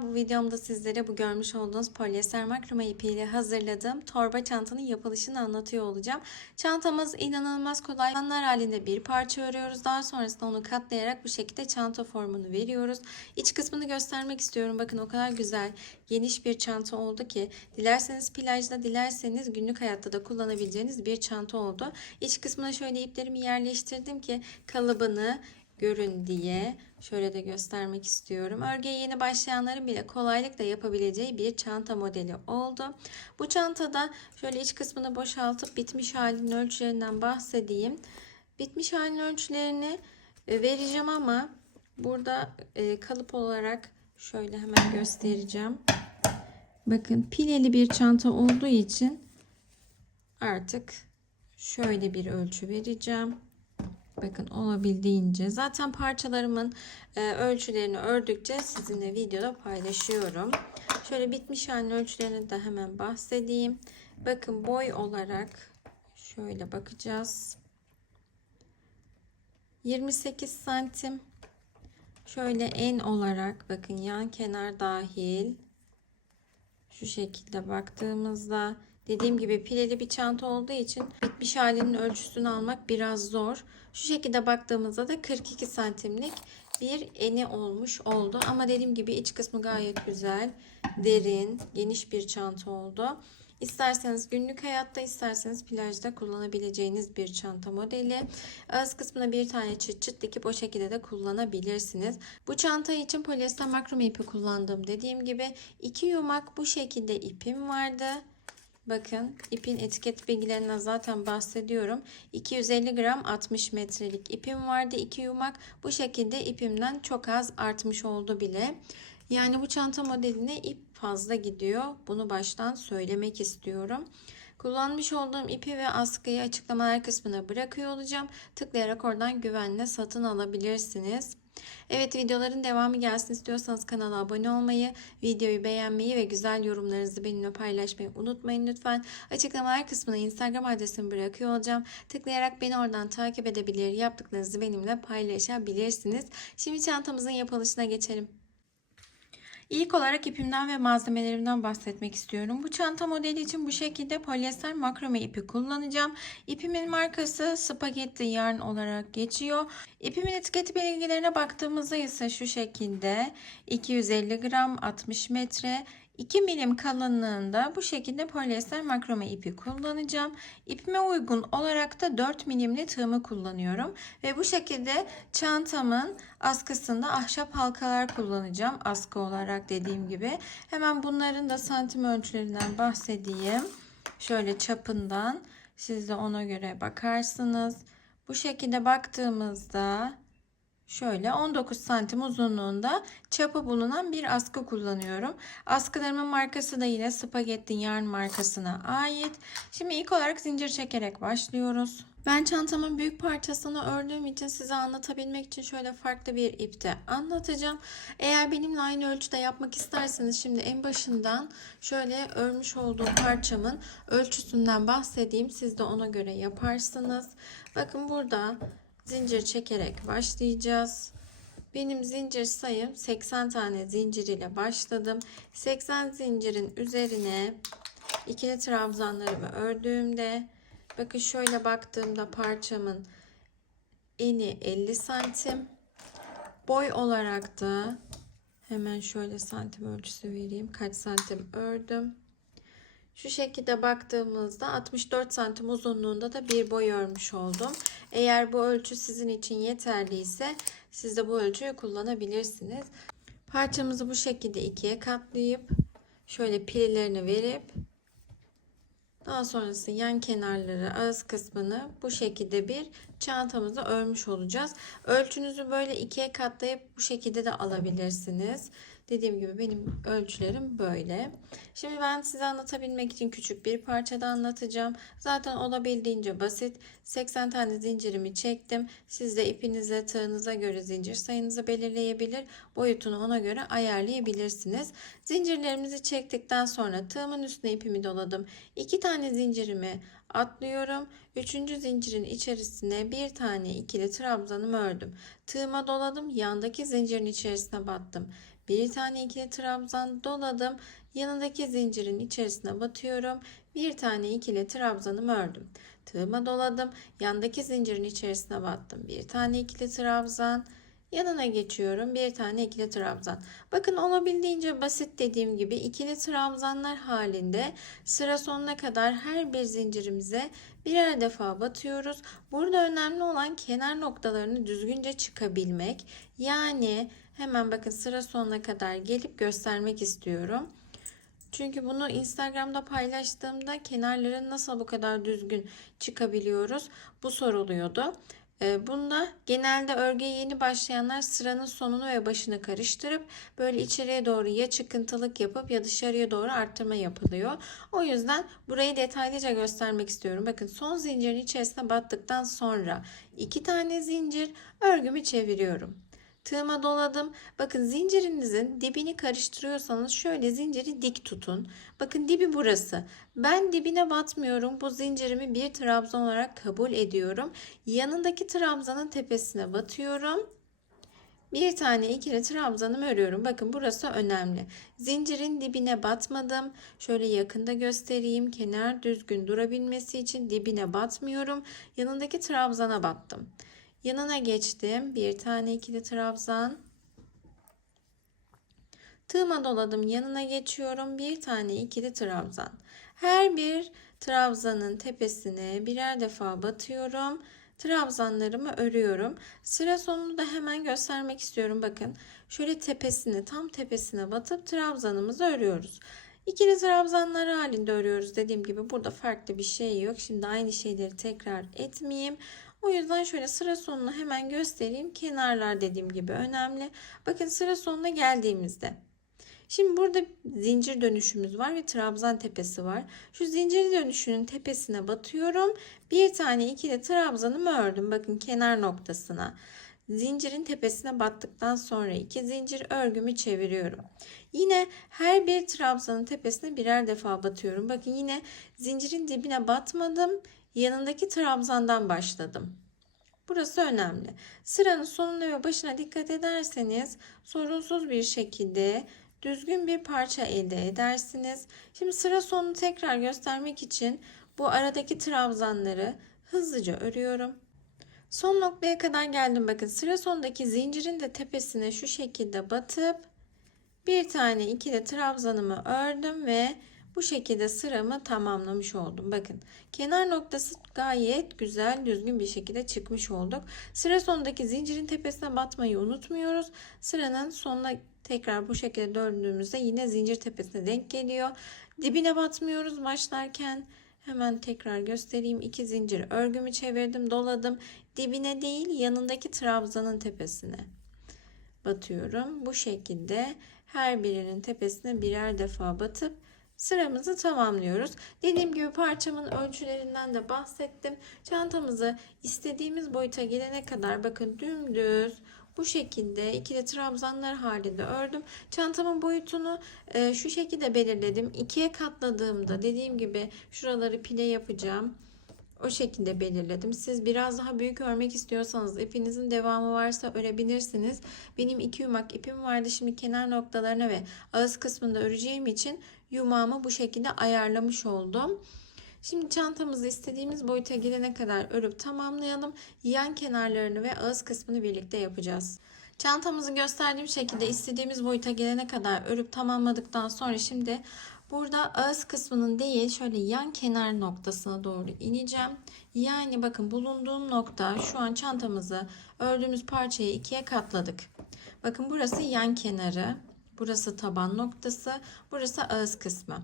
Bu videomda sizlere bu görmüş olduğunuz polyester makrome ipiyle hazırladığım torba çantanın yapılışını anlatıyor olacağım. Çantamız inanılmaz kolay. Kanlar halinde bir parça örüyoruz. Daha sonrasında onu katlayarak bu şekilde çanta formunu veriyoruz. İç kısmını göstermek istiyorum. Bakın o kadar güzel, geniş bir çanta oldu ki dilerseniz plajda, dilerseniz günlük hayatta da kullanabileceğiniz bir çanta oldu. İç kısmına şöyle iplerimi yerleştirdim ki kalıbını görün diye şöyle de göstermek istiyorum. Örgüye yeni başlayanların bile kolaylıkla yapabileceği bir çanta modeli oldu. Bu çantada şöyle iç kısmını boşaltıp bitmiş halinin ölçülerinden bahsedeyim. Bitmiş halinin ölçülerini e, vereceğim ama burada e, kalıp olarak şöyle hemen göstereceğim. Bakın pileli bir çanta olduğu için artık şöyle bir ölçü vereceğim. Bakın olabildiğince. Zaten parçalarımın e, ölçülerini ördükçe sizinle videoda paylaşıyorum. Şöyle bitmiş halinin ölçülerini de hemen bahsedeyim. Bakın boy olarak şöyle bakacağız. 28 santim. Şöyle en olarak bakın yan kenar dahil. Şu şekilde baktığımızda Dediğim gibi pileli bir çanta olduğu için bitmiş halinin ölçüsünü almak biraz zor. Şu şekilde baktığımızda da 42 santimlik bir eni olmuş oldu. Ama dediğim gibi iç kısmı gayet güzel, derin, geniş bir çanta oldu. İsterseniz günlük hayatta isterseniz plajda kullanabileceğiniz bir çanta modeli. Ağız kısmına bir tane çıt çıt dikip o şekilde de kullanabilirsiniz. Bu çanta için polyester makrome ipi kullandım. Dediğim gibi iki yumak bu şekilde ipim vardı. Bakın ipin etiket bilgilerinden zaten bahsediyorum. 250 gram 60 metrelik ipim vardı. 2 yumak bu şekilde ipimden çok az artmış oldu bile. Yani bu çanta modeline ip fazla gidiyor. Bunu baştan söylemek istiyorum. Kullanmış olduğum ipi ve askıyı açıklamalar kısmına bırakıyor olacağım. Tıklayarak oradan güvenle satın alabilirsiniz. Evet videoların devamı gelsin istiyorsanız kanala abone olmayı, videoyu beğenmeyi ve güzel yorumlarınızı benimle paylaşmayı unutmayın lütfen. Açıklamalar kısmına Instagram adresimi bırakıyor olacağım. Tıklayarak beni oradan takip edebilir, yaptıklarınızı benimle paylaşabilirsiniz. Şimdi çantamızın yapılışına geçelim. İlk olarak ipimden ve malzemelerimden bahsetmek istiyorum. Bu çanta modeli için bu şekilde polyester makrome ipi kullanacağım. İpimin markası Spaghetti Yarn olarak geçiyor. İpimin etiketi bilgilerine baktığımızda ise şu şekilde 250 gram 60 metre 2 milim kalınlığında bu şekilde polyester makrome ipi kullanacağım. İpime uygun olarak da 4 milimli tığımı kullanıyorum. Ve bu şekilde çantamın askısında ahşap halkalar kullanacağım. Askı olarak dediğim gibi. Hemen bunların da santim ölçülerinden bahsedeyim. Şöyle çapından siz de ona göre bakarsınız. Bu şekilde baktığımızda Şöyle 19 santim uzunluğunda çapı bulunan bir askı kullanıyorum. Askılarımın markası da yine Spaghetti Yarn markasına ait. Şimdi ilk olarak zincir çekerek başlıyoruz. Ben çantamın büyük parçasını ördüğüm için size anlatabilmek için şöyle farklı bir ipte anlatacağım. Eğer benimle aynı ölçüde yapmak isterseniz şimdi en başından şöyle örmüş olduğum parçamın ölçüsünden bahsedeyim. Siz de ona göre yaparsınız. Bakın burada zincir çekerek başlayacağız. Benim zincir sayım 80 tane zincir ile başladım. 80 zincirin üzerine ikili trabzanlarımı ördüğümde bakın şöyle baktığımda parçamın eni 50 santim. Boy olarak da hemen şöyle santim ölçüsü vereyim. Kaç santim ördüm. Şu şekilde baktığımızda 64 santim uzunluğunda da bir boy örmüş oldum. Eğer bu ölçü sizin için yeterliyse siz de bu ölçüyü kullanabilirsiniz. Parçamızı bu şekilde ikiye katlayıp şöyle pillerini verip daha sonrası yan kenarları ağız kısmını bu şekilde bir çantamızı örmüş olacağız. Ölçünüzü böyle ikiye katlayıp bu şekilde de alabilirsiniz. Dediğim gibi benim ölçülerim böyle. Şimdi ben size anlatabilmek için küçük bir parçada anlatacağım. Zaten olabildiğince basit. 80 tane zincirimi çektim. Siz de ipinize, tığınıza göre zincir sayınızı belirleyebilir. Boyutunu ona göre ayarlayabilirsiniz. Zincirlerimizi çektikten sonra tığımın üstüne ipimi doladım. 2 tane zincirimi atlıyorum. Üçüncü zincirin içerisine bir tane ikili trabzanımı ördüm. Tığıma doladım. Yandaki zincirin içerisine battım. Bir tane ikili trabzan doladım. Yanındaki zincirin içerisine batıyorum. Bir tane ikili trabzanımı ördüm. Tığıma doladım. Yandaki zincirin içerisine battım. Bir tane ikili trabzan. Yanına geçiyorum. Bir tane ikili trabzan. Bakın olabildiğince basit dediğim gibi ikili trabzanlar halinde sıra sonuna kadar her bir zincirimize birer defa batıyoruz. Burada önemli olan kenar noktalarını düzgünce çıkabilmek. Yani hemen bakın sıra sonuna kadar gelip göstermek istiyorum. Çünkü bunu Instagram'da paylaştığımda kenarların nasıl bu kadar düzgün çıkabiliyoruz bu soruluyordu. Ee, Bunda genelde örgüye yeni başlayanlar sıranın sonunu ve başını karıştırıp böyle içeriye doğru ya çıkıntılık yapıp ya dışarıya doğru arttırma yapılıyor. O yüzden burayı detaylıca göstermek istiyorum. Bakın son zincirin içerisine battıktan sonra iki tane zincir örgümü çeviriyorum. Tığıma doladım. Bakın zincirinizin dibini karıştırıyorsanız şöyle zinciri dik tutun. Bakın dibi burası. Ben dibine batmıyorum. Bu zincirimi bir trabzan olarak kabul ediyorum. Yanındaki trabzanın tepesine batıyorum. Bir tane ikili trabzanımı örüyorum. Bakın burası önemli. Zincirin dibine batmadım. Şöyle yakında göstereyim. Kenar düzgün durabilmesi için dibine batmıyorum. Yanındaki trabzana battım. Yanına geçtim. Bir tane ikili trabzan. Tığıma doladım. Yanına geçiyorum. Bir tane ikili trabzan. Her bir trabzanın tepesine birer defa batıyorum. Trabzanlarımı örüyorum. Sıra sonunu da hemen göstermek istiyorum. Bakın şöyle tepesine tam tepesine batıp trabzanımızı örüyoruz. İkili trabzanlar halinde örüyoruz. Dediğim gibi burada farklı bir şey yok. Şimdi aynı şeyleri tekrar etmeyeyim. O yüzden şöyle sıra sonunu hemen göstereyim. Kenarlar dediğim gibi önemli. Bakın sıra sonuna geldiğimizde. Şimdi burada zincir dönüşümüz var ve trabzan tepesi var. Şu zincir dönüşünün tepesine batıyorum. Bir tane ikili trabzanımı ördüm. Bakın kenar noktasına. Zincirin tepesine battıktan sonra iki zincir örgümü çeviriyorum. Yine her bir trabzanın tepesine birer defa batıyorum. Bakın yine zincirin dibine batmadım. Yanındaki trabzandan başladım. Burası önemli. Sıranın sonuna ve başına dikkat ederseniz sorunsuz bir şekilde düzgün bir parça elde edersiniz. Şimdi sıra sonunu tekrar göstermek için bu aradaki trabzanları hızlıca örüyorum. Son noktaya kadar geldim. Bakın sıra sonundaki zincirin de tepesine şu şekilde batıp bir tane ikili trabzanımı ördüm ve bu şekilde sıramı tamamlamış oldum. Bakın kenar noktası gayet güzel düzgün bir şekilde çıkmış olduk. Sıra sonundaki zincirin tepesine batmayı unutmuyoruz. Sıranın sonuna tekrar bu şekilde döndüğümüzde yine zincir tepesine denk geliyor. Dibine batmıyoruz başlarken. Hemen tekrar göstereyim. İki zincir örgümü çevirdim, doladım. Dibine değil yanındaki trabzanın tepesine batıyorum. Bu şekilde her birinin tepesine birer defa batıp sıramızı tamamlıyoruz. Dediğim gibi parçamın ölçülerinden de bahsettim. Çantamızı istediğimiz boyuta gelene kadar bakın dümdüz bu şekilde ikili trabzanlar halinde ördüm. Çantamın boyutunu e, şu şekilde belirledim. İkiye katladığımda dediğim gibi şuraları pile yapacağım. O şekilde belirledim. Siz biraz daha büyük örmek istiyorsanız ipinizin devamı varsa örebilirsiniz. Benim iki yumak ipim vardı. Şimdi kenar noktalarına ve ağız kısmında öreceğim için yumağımı bu şekilde ayarlamış oldum. Şimdi çantamızı istediğimiz boyuta gelene kadar örüp tamamlayalım. Yan kenarlarını ve ağız kısmını birlikte yapacağız. Çantamızı gösterdiğim şekilde istediğimiz boyuta gelene kadar örüp tamamladıktan sonra şimdi burada ağız kısmının değil şöyle yan kenar noktasına doğru ineceğim. Yani bakın bulunduğum nokta şu an çantamızı ördüğümüz parçayı ikiye katladık. Bakın burası yan kenarı. Burası taban noktası. Burası ağız kısmı.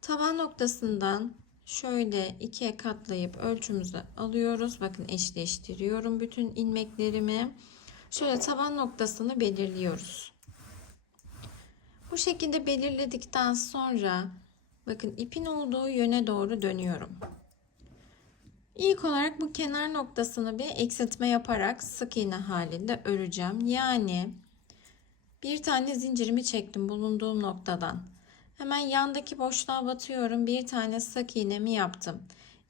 Taban noktasından şöyle ikiye katlayıp ölçümüzü alıyoruz. Bakın eşleştiriyorum bütün ilmeklerimi. Şöyle taban noktasını belirliyoruz. Bu şekilde belirledikten sonra bakın ipin olduğu yöne doğru dönüyorum. İlk olarak bu kenar noktasını bir eksiltme yaparak sık iğne halinde öreceğim. Yani bir tane zincirimi çektim bulunduğum noktadan. Hemen yandaki boşluğa batıyorum. Bir tane sık iğnemi yaptım.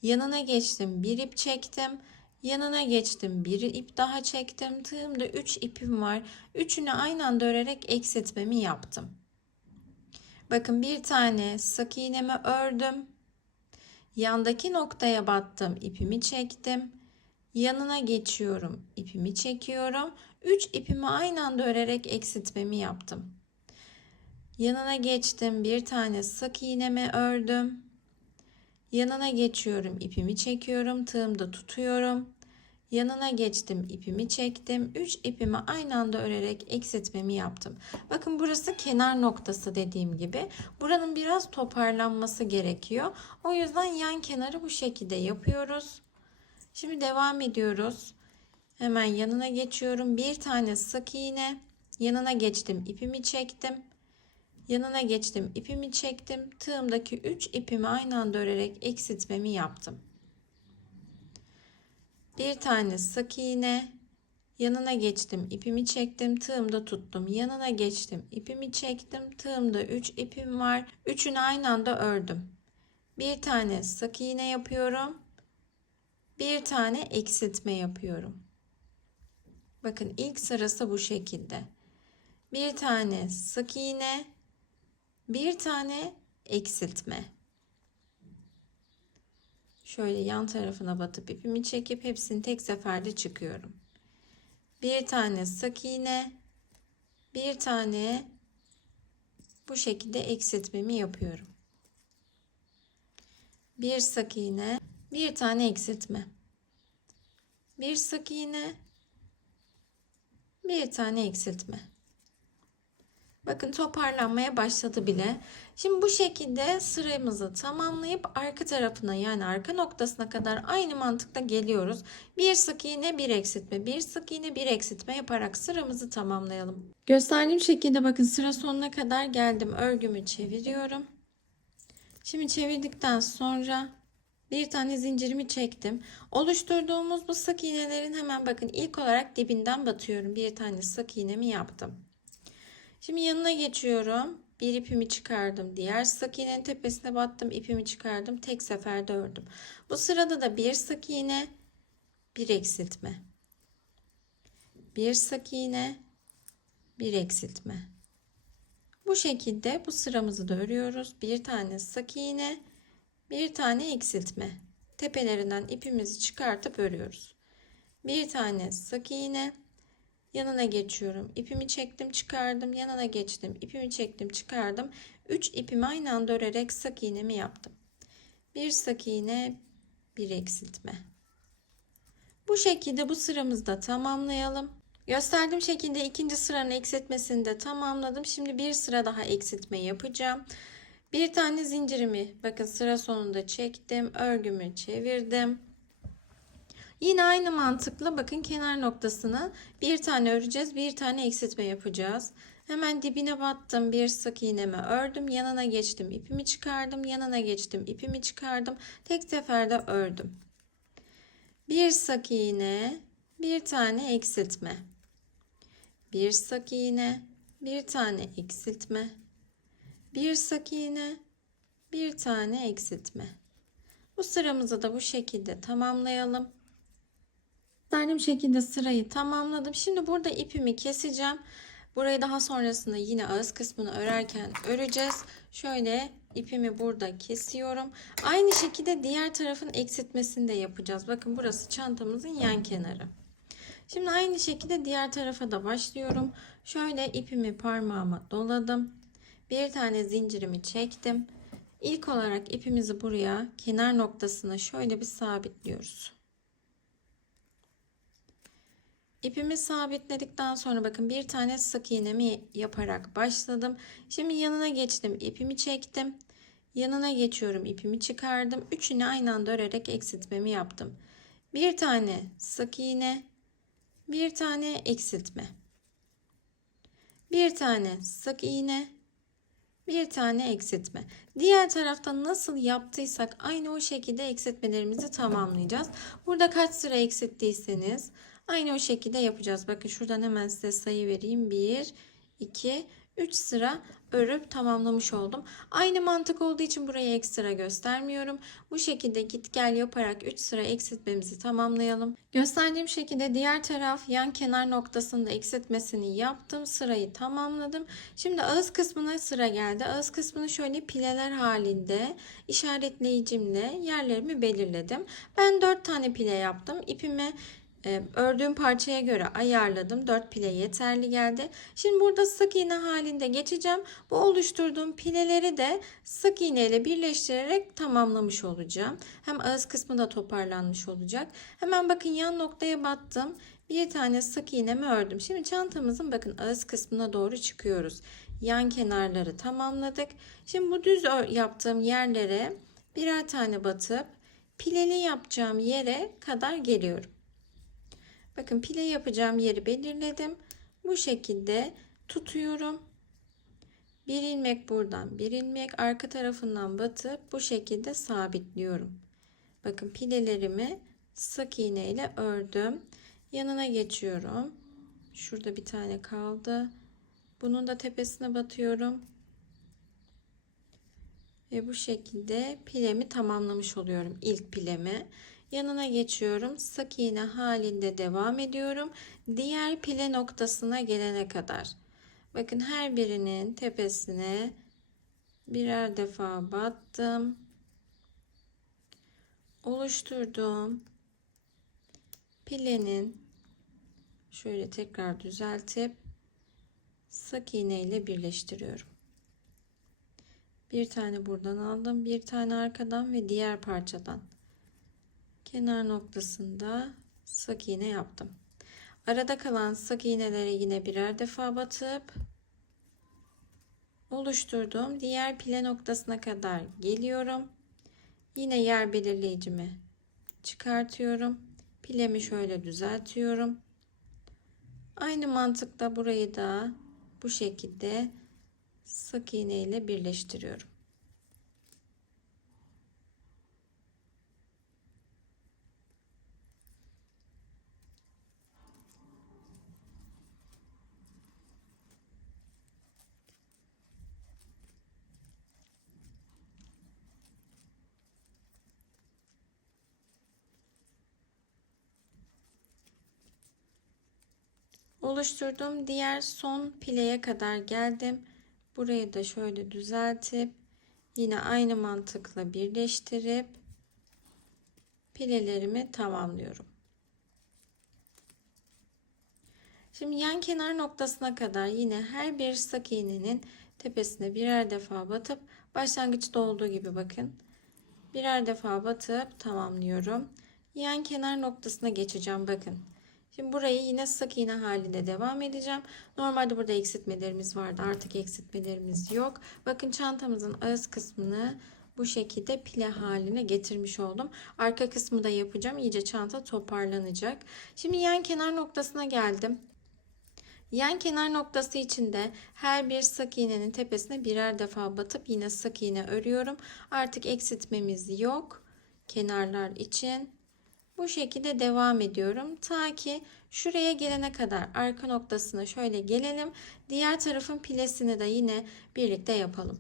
Yanına geçtim. Bir ip çektim. Yanına geçtim. Bir ip daha çektim. Tığımda 3 ipim var. Üçünü aynı anda örerek eksiltmemi yaptım. Bakın bir tane sık iğnemi ördüm. Yandaki noktaya battım. ipimi çektim. Yanına geçiyorum. ipimi çekiyorum. 3 ipimi aynı anda örerek eksiltmemi yaptım. Yanına geçtim. Bir tane sık iğnemi ördüm. Yanına geçiyorum. ipimi çekiyorum. Tığımda tutuyorum. Yanına geçtim. ipimi çektim. 3 ipimi aynı anda örerek eksiltmemi yaptım. Bakın burası kenar noktası dediğim gibi. Buranın biraz toparlanması gerekiyor. O yüzden yan kenarı bu şekilde yapıyoruz. Şimdi devam ediyoruz. Hemen yanına geçiyorum. Bir tane sık iğne. Yanına geçtim. ipimi çektim. Yanına geçtim. ipimi çektim. Tığımdaki 3 ipimi aynı anda örerek eksiltmemi yaptım. Bir tane sık iğne. Yanına geçtim. ipimi çektim. Tığımda tuttum. Yanına geçtim. ipimi çektim. Tığımda 3 ipim var. Üçünü aynı anda ördüm. Bir tane sık iğne yapıyorum. Bir tane eksiltme yapıyorum. Bakın ilk sırası bu şekilde. Bir tane sık iğne, bir tane eksiltme. Şöyle yan tarafına batıp ipimi çekip hepsini tek seferde çıkıyorum. Bir tane sık iğne, bir tane bu şekilde eksiltmemi yapıyorum. Bir sık iğne, bir tane eksiltme. Bir sık iğne, bir tane eksiltme. Bakın toparlanmaya başladı bile. Şimdi bu şekilde sıramızı tamamlayıp arka tarafına yani arka noktasına kadar aynı mantıkla geliyoruz. Bir sık iğne bir eksiltme, bir sık iğne bir eksiltme yaparak sıramızı tamamlayalım. Gösterdiğim şekilde bakın sıra sonuna kadar geldim. Örgümü çeviriyorum. Şimdi çevirdikten sonra bir tane zincirimi çektim. Oluşturduğumuz bu sık iğnelerin hemen bakın ilk olarak dibinden batıyorum. Bir tane sık iğnemi yaptım. Şimdi yanına geçiyorum. Bir ipimi çıkardım. Diğer sık iğnenin tepesine battım. ipimi çıkardım. Tek seferde ördüm. Bu sırada da bir sık iğne, bir eksiltme. Bir sık iğne, bir eksiltme. Bu şekilde bu sıramızı da örüyoruz. Bir tane sık iğne, bir tane eksiltme. Tepelerinden ipimizi çıkartıp örüyoruz. Bir tane sık iğne, yanına geçiyorum. İpimi çektim, çıkardım, yanına geçtim. İpimi çektim, çıkardım. 3 ipimi aynı anda örerek sık iğnemi yaptım. Bir sık iğne, bir eksiltme. Bu şekilde bu sıramızı da tamamlayalım. Gösterdiğim şekilde ikinci sıranın eksiltmesini de tamamladım. Şimdi bir sıra daha eksiltme yapacağım. Bir tane zincirimi bakın sıra sonunda çektim. Örgümü çevirdim. Yine aynı mantıkla bakın kenar noktasına bir tane öreceğiz. Bir tane eksiltme yapacağız. Hemen dibine battım. Bir sık iğnemi ördüm. Yanına geçtim. ipimi çıkardım. Yanına geçtim. ipimi çıkardım. Tek seferde ördüm. Bir sık iğne, bir tane eksiltme. Bir sık iğne, bir tane eksiltme. Bir sık iğne, bir tane eksiltme. Bu sıramızı da bu şekilde tamamlayalım. Gösterdiğim şekilde sırayı tamamladım. Şimdi burada ipimi keseceğim. Burayı daha sonrasında yine ağız kısmını örerken öreceğiz. Şöyle ipimi burada kesiyorum. Aynı şekilde diğer tarafın eksiltmesini de yapacağız. Bakın burası çantamızın yan kenarı. Şimdi aynı şekilde diğer tarafa da başlıyorum. Şöyle ipimi parmağıma doladım. Bir tane zincirimi çektim. İlk olarak ipimizi buraya kenar noktasına şöyle bir sabitliyoruz. İpimi sabitledikten sonra bakın bir tane sık iğnemi yaparak başladım. Şimdi yanına geçtim. ipimi çektim. Yanına geçiyorum. ipimi çıkardım. Üçünü aynı anda örerek eksiltmemi yaptım. Bir tane sık iğne, bir tane eksiltme. Bir tane sık iğne, bir tane eksiltme. Diğer tarafta nasıl yaptıysak aynı o şekilde eksiltmelerimizi tamamlayacağız. Burada kaç sıra eksilttiyseniz aynı o şekilde yapacağız. Bakın şuradan hemen size sayı vereyim. 1, 2, 3 sıra örüp tamamlamış oldum. Aynı mantık olduğu için buraya ekstra göstermiyorum. Bu şekilde git gel yaparak 3 sıra eksiltmemizi tamamlayalım. Gösterdiğim şekilde diğer taraf yan kenar noktasında eksiltmesini yaptım. Sırayı tamamladım. Şimdi ağız kısmına sıra geldi. Ağız kısmını şöyle pileler halinde işaretleyicimle yerlerimi belirledim. Ben 4 tane pile yaptım. İpimi ördüğüm parçaya göre ayarladım. 4 pile yeterli geldi. Şimdi burada sık iğne halinde geçeceğim. Bu oluşturduğum pileleri de sık iğne ile birleştirerek tamamlamış olacağım. Hem ağız kısmı da toparlanmış olacak. Hemen bakın yan noktaya battım. Bir tane sık iğnemi ördüm. Şimdi çantamızın bakın ağız kısmına doğru çıkıyoruz. Yan kenarları tamamladık. Şimdi bu düz yaptığım yerlere birer tane batıp pileli yapacağım yere kadar geliyorum. Bakın pile yapacağım yeri belirledim. Bu şekilde tutuyorum. Bir ilmek buradan, bir ilmek arka tarafından batıp bu şekilde sabitliyorum. Bakın pilelerimi sık iğne ile ördüm. Yanına geçiyorum. Şurada bir tane kaldı. Bunun da tepesine batıyorum. Ve bu şekilde pilemi tamamlamış oluyorum. ilk pilemi. Yanına geçiyorum. Sık iğne halinde devam ediyorum. Diğer pile noktasına gelene kadar. Bakın her birinin tepesine birer defa battım. Oluşturduğum pilenin şöyle tekrar düzeltip sık iğne ile birleştiriyorum. Bir tane buradan aldım, bir tane arkadan ve diğer parçadan kenar noktasında sık iğne yaptım. Arada kalan sık iğnelere yine birer defa batıp oluşturduğum diğer pile noktasına kadar geliyorum. Yine yer belirleyicimi çıkartıyorum. Pilemi şöyle düzeltiyorum. Aynı mantıkla burayı da bu şekilde sık iğne ile birleştiriyorum. Oluşturduğum diğer son pileye kadar geldim. Burayı da şöyle düzeltip yine aynı mantıkla birleştirip pilelerimi tamamlıyorum. Şimdi yan kenar noktasına kadar yine her bir sık iğnenin tepesine birer defa batıp başlangıçta olduğu gibi bakın. Birer defa batıp tamamlıyorum. Yan kenar noktasına geçeceğim bakın. Şimdi burayı yine sık iğne halinde devam edeceğim. Normalde burada eksiltmelerimiz vardı. Artık eksiltmelerimiz yok. Bakın çantamızın ağız kısmını bu şekilde pile haline getirmiş oldum. Arka kısmı da yapacağım. İyice çanta toparlanacak. Şimdi yan kenar noktasına geldim. Yan kenar noktası için de her bir sık iğnenin tepesine birer defa batıp yine sık iğne örüyorum. Artık eksiltmemiz yok kenarlar için. Bu şekilde devam ediyorum. Ta ki şuraya gelene kadar arka noktasına şöyle gelelim. Diğer tarafın pilesini de yine birlikte yapalım.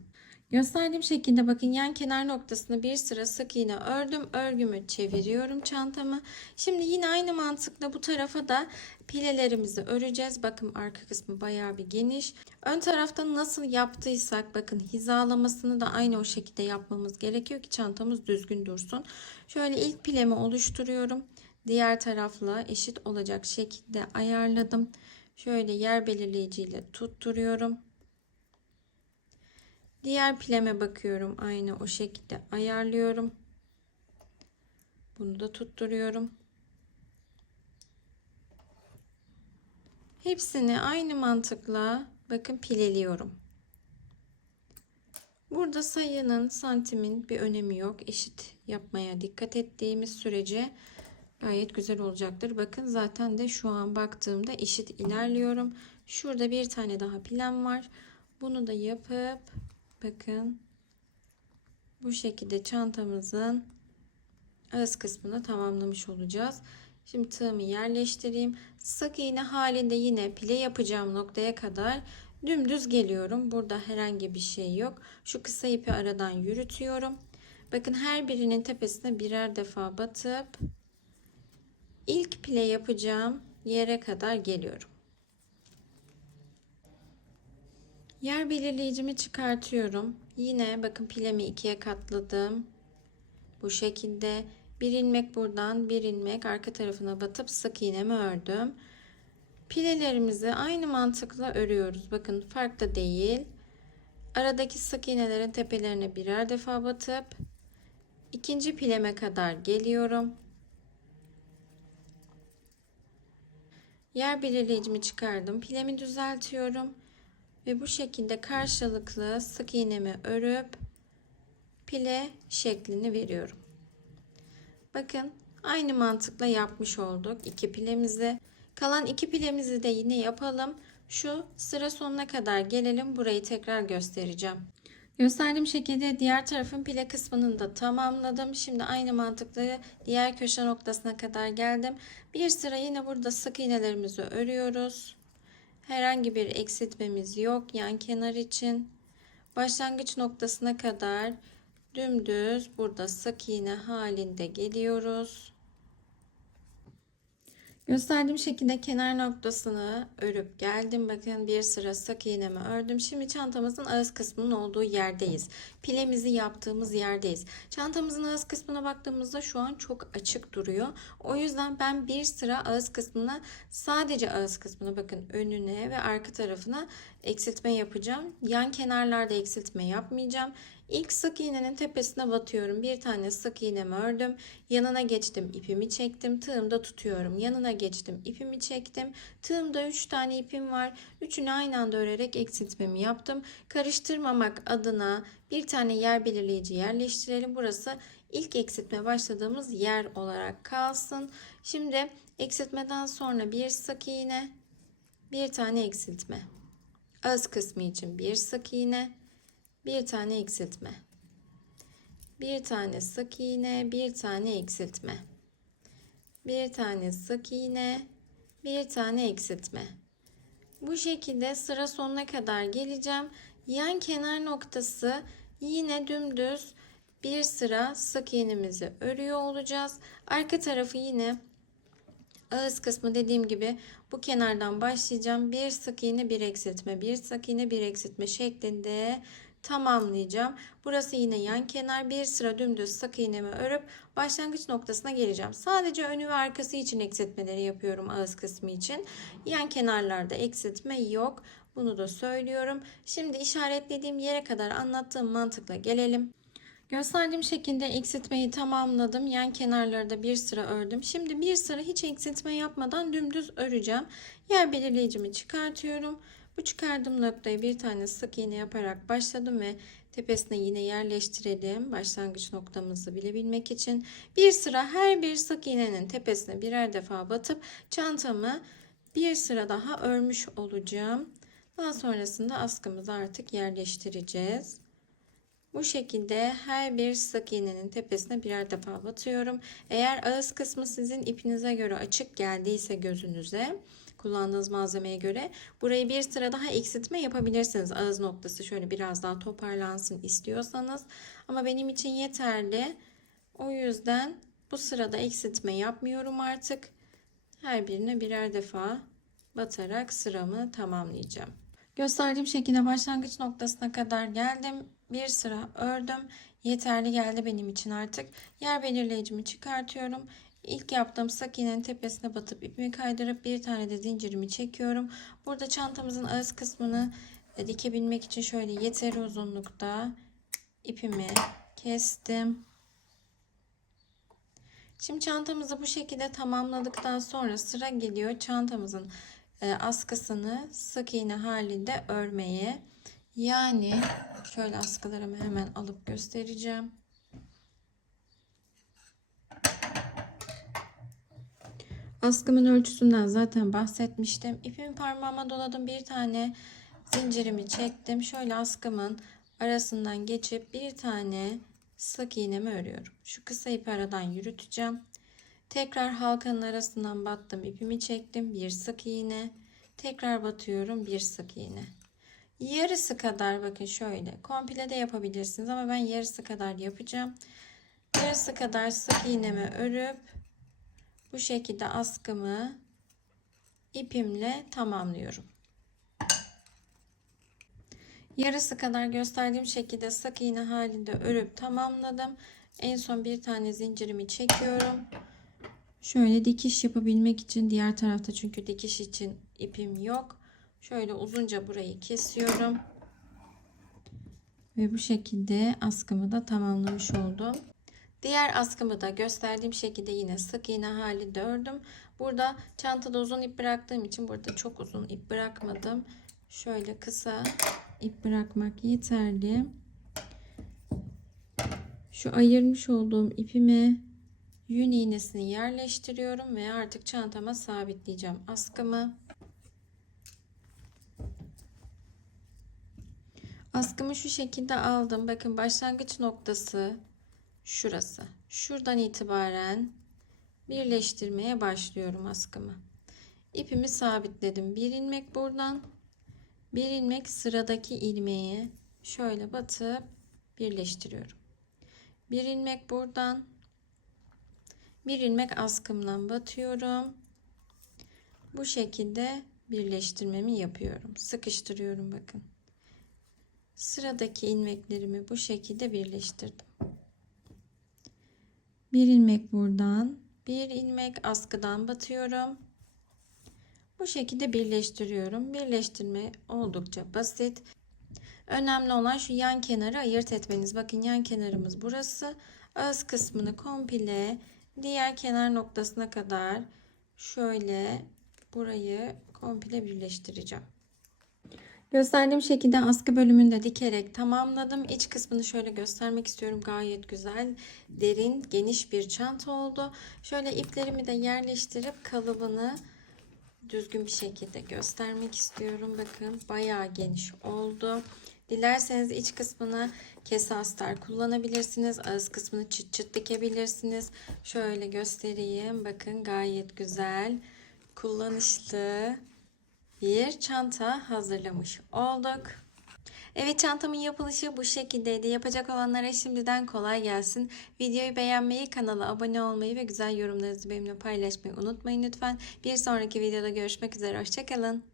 Gösterdiğim şekilde bakın yan kenar noktasını bir sıra sık iğne ördüm. Örgümü çeviriyorum çantamı. Şimdi yine aynı mantıkla bu tarafa da pilelerimizi öreceğiz. Bakın arka kısmı bayağı bir geniş. Ön tarafta nasıl yaptıysak bakın hizalamasını da aynı o şekilde yapmamız gerekiyor ki çantamız düzgün dursun. Şöyle ilk pilemi oluşturuyorum. Diğer tarafla eşit olacak şekilde ayarladım. Şöyle yer belirleyiciyle tutturuyorum. Diğer pileme bakıyorum. Aynı o şekilde ayarlıyorum. Bunu da tutturuyorum. Hepsini aynı mantıkla bakın pileliyorum. Burada sayının santimin bir önemi yok. Eşit yapmaya dikkat ettiğimiz sürece gayet güzel olacaktır. Bakın zaten de şu an baktığımda eşit ilerliyorum. Şurada bir tane daha pilem var. Bunu da yapıp bakın bu şekilde çantamızın ağız kısmını tamamlamış olacağız. Şimdi tığımı yerleştireyim. Sık iğne halinde yine pile yapacağım noktaya kadar Dümdüz geliyorum. Burada herhangi bir şey yok. Şu kısa ipi aradan yürütüyorum. Bakın her birinin tepesine birer defa batıp ilk pile yapacağım yere kadar geliyorum. Yer belirleyicimi çıkartıyorum. Yine bakın pilemi ikiye katladım. Bu şekilde bir ilmek buradan bir ilmek arka tarafına batıp sık iğnemi ördüm. Pilelerimizi aynı mantıkla örüyoruz. Bakın farklı değil. Aradaki sık iğnelerin tepelerine birer defa batıp ikinci pileme kadar geliyorum. Yer belirleyicimi çıkardım. Pilemi düzeltiyorum. Ve bu şekilde karşılıklı sık iğnemi örüp pile şeklini veriyorum. Bakın aynı mantıkla yapmış olduk iki pilemizi. Kalan iki pilemizi de yine yapalım. Şu sıra sonuna kadar gelelim. Burayı tekrar göstereceğim. Gösterdiğim şekilde diğer tarafın pile kısmını da tamamladım. Şimdi aynı mantıkla diğer köşe noktasına kadar geldim. Bir sıra yine burada sık iğnelerimizi örüyoruz. Herhangi bir eksiltmemiz yok yan kenar için. Başlangıç noktasına kadar dümdüz burada sık iğne halinde geliyoruz. Gösterdiğim şekilde kenar noktasını örüp geldim. Bakın bir sıra sık iğnemi ördüm. Şimdi çantamızın ağız kısmının olduğu yerdeyiz. Pilemizi yaptığımız yerdeyiz. Çantamızın ağız kısmına baktığımızda şu an çok açık duruyor. O yüzden ben bir sıra ağız kısmına sadece ağız kısmına bakın önüne ve arka tarafına eksiltme yapacağım. Yan kenarlarda eksiltme yapmayacağım. İlk sık iğnenin tepesine batıyorum. Bir tane sık iğnemi ördüm. Yanına geçtim, ipimi çektim. Tığımda tutuyorum. Yanına geçtim, ipimi çektim. Tığımda 3 tane ipim var. Üçünü aynı anda örerek eksiltmemi yaptım. Karıştırmamak adına bir tane yer belirleyici yerleştirelim. Burası ilk eksiltme başladığımız yer olarak kalsın. Şimdi eksiltmeden sonra bir sık iğne, bir tane eksiltme. Ağız kısmı için bir sık iğne, bir tane eksiltme. Bir tane sık iğne, bir tane eksiltme. Bir tane sık iğne, bir tane eksiltme. Bu şekilde sıra sonuna kadar geleceğim. Yan kenar noktası yine dümdüz bir sıra sık iğnemizi örüyor olacağız. Arka tarafı yine ağız kısmı dediğim gibi bu kenardan başlayacağım. Bir sık iğne bir eksiltme, bir sık iğne bir eksiltme şeklinde tamamlayacağım. Burası yine yan kenar bir sıra dümdüz sık iğnemi örüp başlangıç noktasına geleceğim. Sadece önü ve arkası için eksiltmeleri yapıyorum ağız kısmı için. Yan kenarlarda eksiltme yok. Bunu da söylüyorum. Şimdi işaretlediğim yere kadar anlattığım mantıkla gelelim. Gösterdiğim şekilde eksiltmeyi tamamladım. Yan kenarları da bir sıra ördüm. Şimdi bir sıra hiç eksiltme yapmadan dümdüz öreceğim. Yer belirleyicimi çıkartıyorum. Bu çıkardığım noktayı bir tane sık iğne yaparak başladım ve tepesine yine yerleştirelim. Başlangıç noktamızı bilebilmek için bir sıra her bir sık iğnenin tepesine birer defa batıp çantamı bir sıra daha örmüş olacağım. Daha sonrasında askımızı artık yerleştireceğiz. Bu şekilde her bir sık iğnenin tepesine birer defa batıyorum. Eğer ağız kısmı sizin ipinize göre açık geldiyse gözünüze kullandığınız malzemeye göre burayı bir sıra daha eksiltme yapabilirsiniz. Ağız noktası şöyle biraz daha toparlansın istiyorsanız. Ama benim için yeterli. O yüzden bu sırada eksiltme yapmıyorum artık. Her birine birer defa batarak sıramı tamamlayacağım. Gösterdiğim şekilde başlangıç noktasına kadar geldim. Bir sıra ördüm. Yeterli geldi benim için artık. Yer belirleyicimi çıkartıyorum. İlk yaptığım sık iğnenin tepesine batıp ipimi kaydırıp bir tane de zincirimi çekiyorum. Burada çantamızın ağız kısmını e, dikebilmek için şöyle yeteri uzunlukta ipimi kestim. Şimdi çantamızı bu şekilde tamamladıktan sonra sıra geliyor çantamızın askısını sık iğne halinde örmeye. Yani şöyle askılarımı hemen alıp göstereceğim. Askımın ölçüsünden zaten bahsetmiştim. İpimi parmağıma doladım. Bir tane zincirimi çektim. Şöyle askımın arasından geçip bir tane sık iğnemi örüyorum. Şu kısa ipi aradan yürüteceğim. Tekrar halkanın arasından battım. ipimi çektim. Bir sık iğne. Tekrar batıyorum. Bir sık iğne. yarısı kadar bakın şöyle komple de yapabilirsiniz ama ben yarısı kadar yapacağım. Yarısı kadar sık iğnemi örüp bu şekilde askımı ipimle tamamlıyorum. Yarısı kadar gösterdiğim şekilde sık iğne halinde örüp tamamladım. En son bir tane zincirimi çekiyorum. Şöyle dikiş yapabilmek için diğer tarafta çünkü dikiş için ipim yok. Şöyle uzunca burayı kesiyorum. Ve bu şekilde askımı da tamamlamış oldum. Diğer askımı da gösterdiğim şekilde yine sık iğne halinde ördüm. Burada çantada uzun ip bıraktığım için burada çok uzun ip bırakmadım. Şöyle kısa ip bırakmak yeterli. Şu ayırmış olduğum ipime yün iğnesini yerleştiriyorum ve artık çantama sabitleyeceğim askımı. Askımı şu şekilde aldım. Bakın başlangıç noktası şurası. Şuradan itibaren birleştirmeye başlıyorum askımı. İpimi sabitledim. Bir ilmek buradan. Bir ilmek sıradaki ilmeğe şöyle batıp birleştiriyorum. Bir ilmek buradan. Bir ilmek askımdan batıyorum. Bu şekilde birleştirmemi yapıyorum. Sıkıştırıyorum bakın. Sıradaki ilmeklerimi bu şekilde birleştirdim. Bir ilmek buradan, bir ilmek askıdan batıyorum. Bu şekilde birleştiriyorum. Birleştirme oldukça basit. Önemli olan şu yan kenarı ayırt etmeniz. Bakın yan kenarımız burası. Ağız kısmını komple diğer kenar noktasına kadar şöyle burayı komple birleştireceğim. Gösterdiğim şekilde askı bölümünü de dikerek tamamladım. İç kısmını şöyle göstermek istiyorum. Gayet güzel, derin, geniş bir çanta oldu. Şöyle iplerimi de yerleştirip kalıbını düzgün bir şekilde göstermek istiyorum. Bakın bayağı geniş oldu. Dilerseniz iç kısmına kese astar kullanabilirsiniz. Ağız kısmını çıt çıt dikebilirsiniz. Şöyle göstereyim. Bakın gayet güzel, kullanışlı bir çanta hazırlamış olduk. Evet çantamın yapılışı bu şekildeydi. Yapacak olanlara şimdiden kolay gelsin. Videoyu beğenmeyi, kanala abone olmayı ve güzel yorumlarınızı benimle paylaşmayı unutmayın lütfen. Bir sonraki videoda görüşmek üzere. Hoşçakalın.